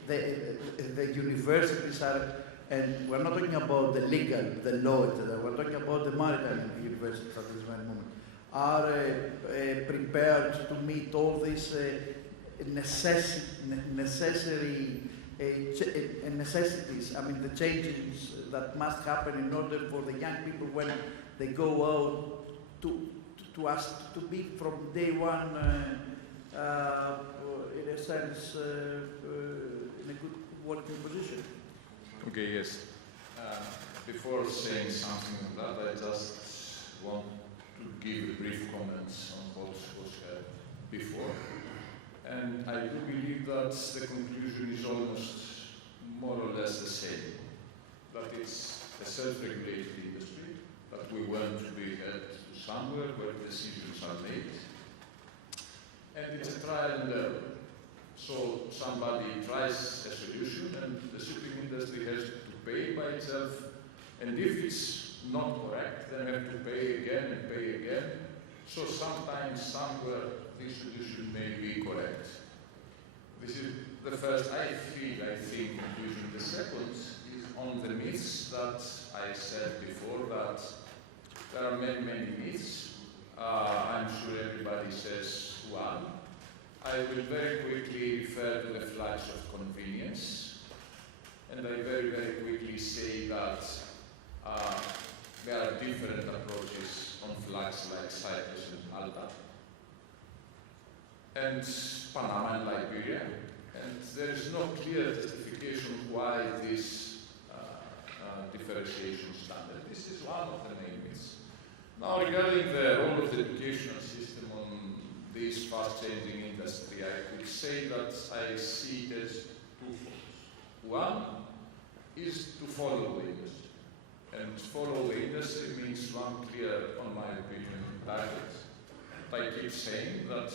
the universities are, and we're not talking about the legal, the law, etc., we're talking about the maritime universities at this very moment, are prepared to meet all these necessities, I mean, the changes that must happen in order for the young people when they go out to ask to be from day one, in a sense, in a good working position. Okay, yes. Before saying something on that, I just want to give a brief comments on what was said before. And I do believe that the conclusion is almost more or less the same. That it's a self-regulated industry, that we want to be held to somewhere where decisions are made. And it's a trial and error. So somebody tries a solution and the shipping industry has to pay by itself. And if it's not correct, then have to pay again and pay again. So sometimes, somewhere, this solution may be correct. This is the first, I think, conclusion. The second is on the myths that I said before, that there are many, many myths. I'm sure everybody says one. I will very quickly refer to the flags of convenience. And I very, very quickly say that there are different approaches on flags like Cyprus and Malta, and Panama and Liberia. And there is no clear justification why this differentiation standard. This is one of the main myths. Now, regarding the role of the educational system on this fast-changing industry, I could say that I see it as twofold. One is to follow the industry. And follow the industry means one clear, on my opinion, target. I keep saying that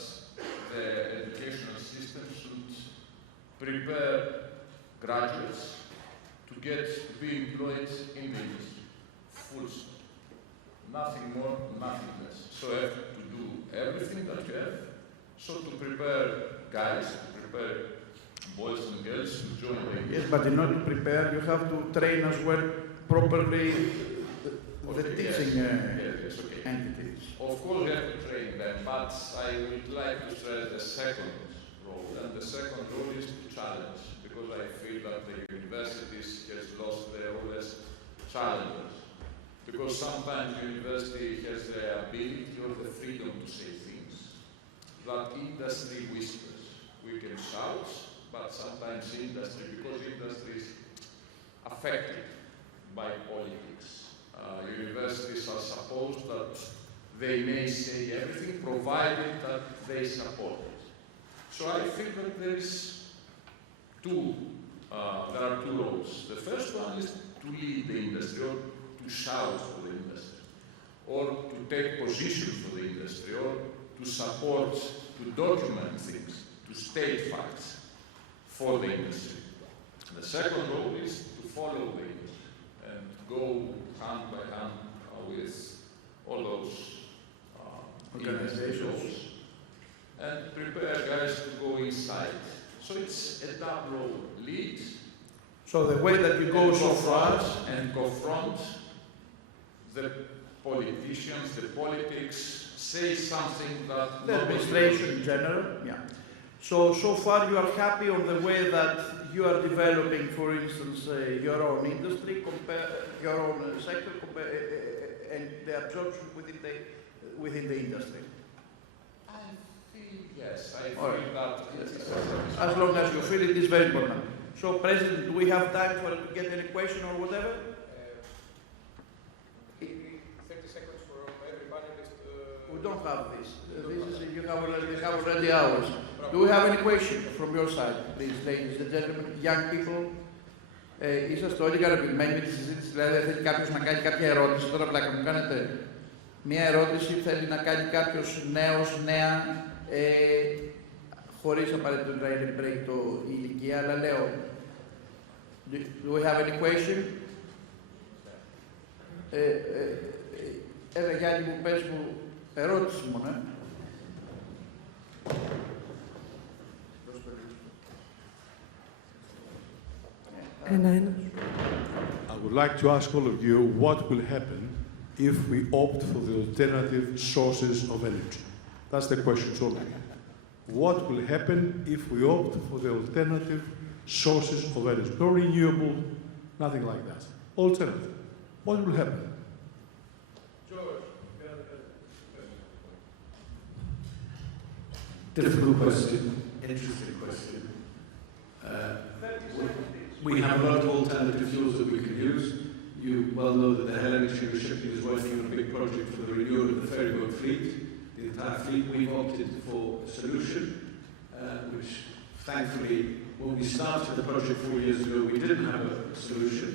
the educational system should prepare graduates to be employed in the industry. Full stop. Nothing more, nothing less. So you have to do everything that you have. So to prepare guys, to prepare boys and girls to join the industry. Yes, but in order to prepare, you have to train as well properly the teaching entities. Of course, we have to train them, but but I would like to stress the second role, and the second role is to challenge, because I feel that the universities has lost their role as challengers. Because sometimes the university has the ability or the freedom to say things that industry whispers. We can shout, but sometimes industry, because industry is affected by politics. Universities are supposed that they may say everything, provided that they support it. So I think that there are two roles. The first one is to lead the industry, or to shout for the industry, or to take position for the industry, or to support, to document things, to state facts for the industry. The second role is to follow the industry and go hand by hand with all those organizations and prepare guys to go inside. So it's a double role: lead. So the way that you go so far and confront the politicians, the politics, say something that the administration in general, yeah. So far you are happy on the way that you are developing, for instance, your own industry, your own sector, and the absorption within the industry. I feel, yes, I feel Right. that. As long as you feel it is very important. So, President, do we have time to get any question or whatever? 30 seconds for every panelist. We don't have this. You have already hours. Do we have any question from your side, please, ladies and gentlemen, young people? Είσαστε όλοι ικανοποιημένοι με τη συζήτηση, δηλαδή δεν θέλει κάποιος να κάνει κάποια ερώτηση, τώρα πλάκα μου κάνετε. Μία ερώτηση θέλει να κάνει κάποιος νέος, νέα, χωρίς απαραίτητο να είναι break το ηλικία, αλλά λέω, do we have any question? Έλα Γιάννη μου, πες μου, ερώτηση μόνο, I would like to ask all of you what will happen if we opt for the alternative sources of energy. That's the question to all of you. What will happen if we opt for the alternative sources of energy? No renewable, nothing like that. Alternative. What will happen? Difficult question, interesting question. We have a lot of alternative fuels that we can use. You well know that the Hellenic Chamber of Shipping is working on a big project for the renewal of the ferryboat fleet. The entire fleet, we've opted for a solution, which thankfully, when we started the project 4 years ago, we didn't have a solution,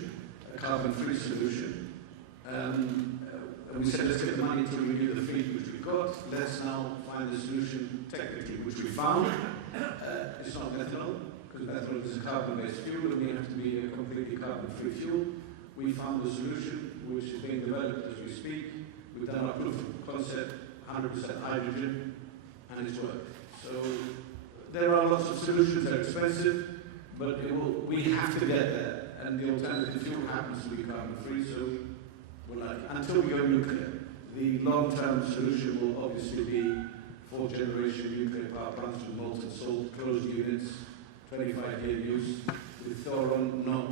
a carbon-free solution. And we said, let's get the money to renew the fleet, which we got. Let's now find the solution technically, which we found. It's not methanol, because methanol is a carbon-based fuel, and we have to be a completely carbon-free fuel. We found a solution which is being developed as we speak. We've done our proof of concept, 100% hydrogen, and it's worked. So there are lots of solutions. They're expensive, but we have to get there. And the alternative fuel happens to be carbon-free, so until we go nuclear. The long-term solution will obviously be fourth-generation nuclear power plants with molten salt, closed units, 25-year use, with thorium, not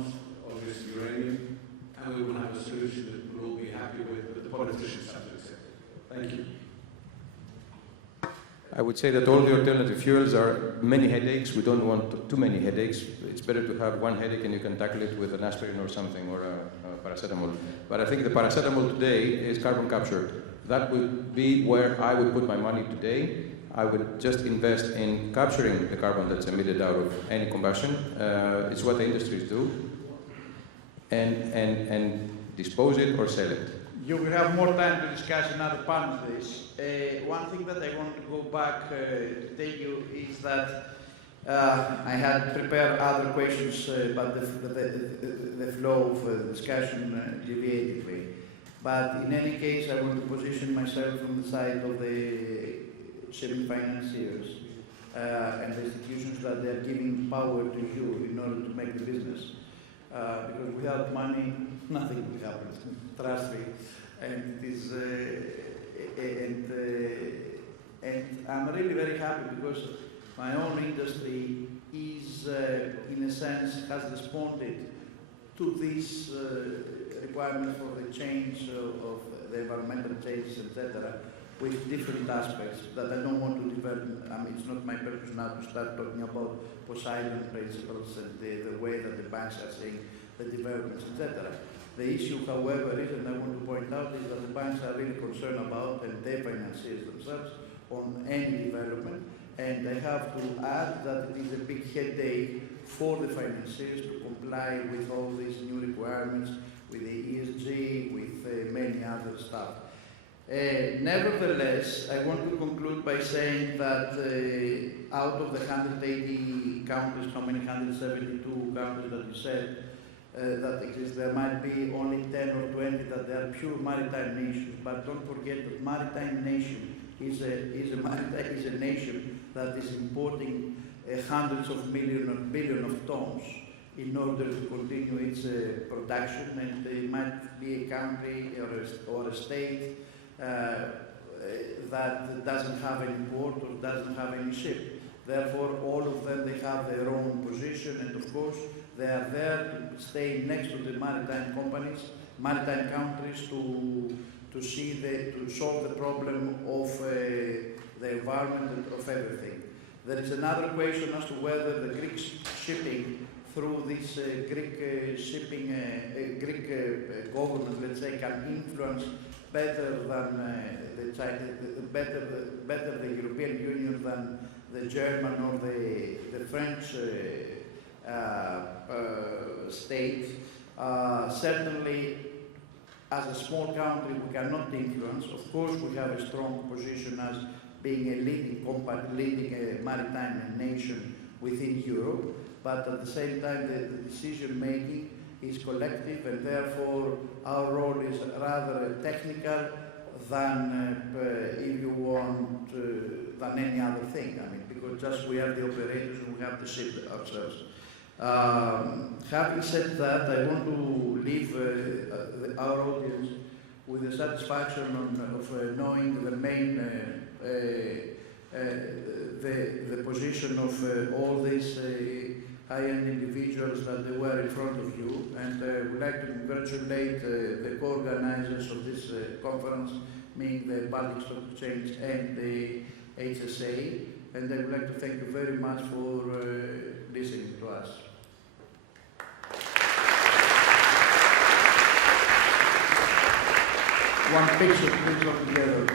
obviously uranium, and we will have a solution that we'll all be happy with, but the politicians have to accept it. Thank you. I would say that all the alternative fuels are many headaches. We don't want too many headaches. It's better to have one headache and you can tackle it with an aspirin or something, or a paracetamol. But I think the paracetamol today is carbon capture. That would be where I would put my money today. I would just invest in capturing the carbon that's emitted out of any combustion. It's what the industries do. And dispose it or sell it. You will have more time to discuss another panel this. One thing that I want to go back to tell you is that I had prepared other questions, but the flow of the discussion deviated way. But in any case, I want to position myself on the side of the shipping financiers and the institutions that they are giving power to you in order to make the business. Because without money, nothing will happen. Trust me. And it is, And I'm really very happy because my own industry is, in a sense, has responded to this requirement for the change of the environmental changes, etc., with different aspects that I don't want to develop. I mean, it's not my purpose now to start talking about Poseidon principles and the way that the banks are seeing the developments, etc. The issue, however, is, and I want to point out, is that the banks are really concerned about, and they financiers themselves, on any development. And I have to add that it is a big headache for the financiers to comply with all these new requirements, with the ESG, with many other stuff. Nevertheless, I want to conclude by saying that out of the 180 countries, how many 172 countries that you said that exist, there might be only 10 or 20 that they are pure maritime nations. But don't forget that maritime nation is a nation that is importing hundreds of millions or billions of tons in order to continue its production, and it might be a country or a state that doesn't have any port or doesn't have any ship. Therefore, all of them, they have their own position, and of course, they are there to stay next to the maritime companies, maritime countries, to solve the problem of the environment and of everything. There is another question as to whether the Greek shipping, through this Greek shipping, Greek government, let's say, can influence better than better the European Union than the German or the French state. Certainly, as a small country, we cannot influence. Of course, we have a strong position as being a leading maritime nation within Europe, but at the same time, the decision-making is collective, and therefore our role is rather technical than, if you want, than any other thing. I mean, because just we are the operators and we have to ship ourselves. Having said that, I want to leave our audience with the satisfaction of knowing the main, the position of all these high-end individuals that they were in front of you, and I would like to congratulate the co-organizers of this conference, meaning the Baltic Stock Exchange and the HSA, and I would like to thank you very much for listening to us. One picture, please, all together.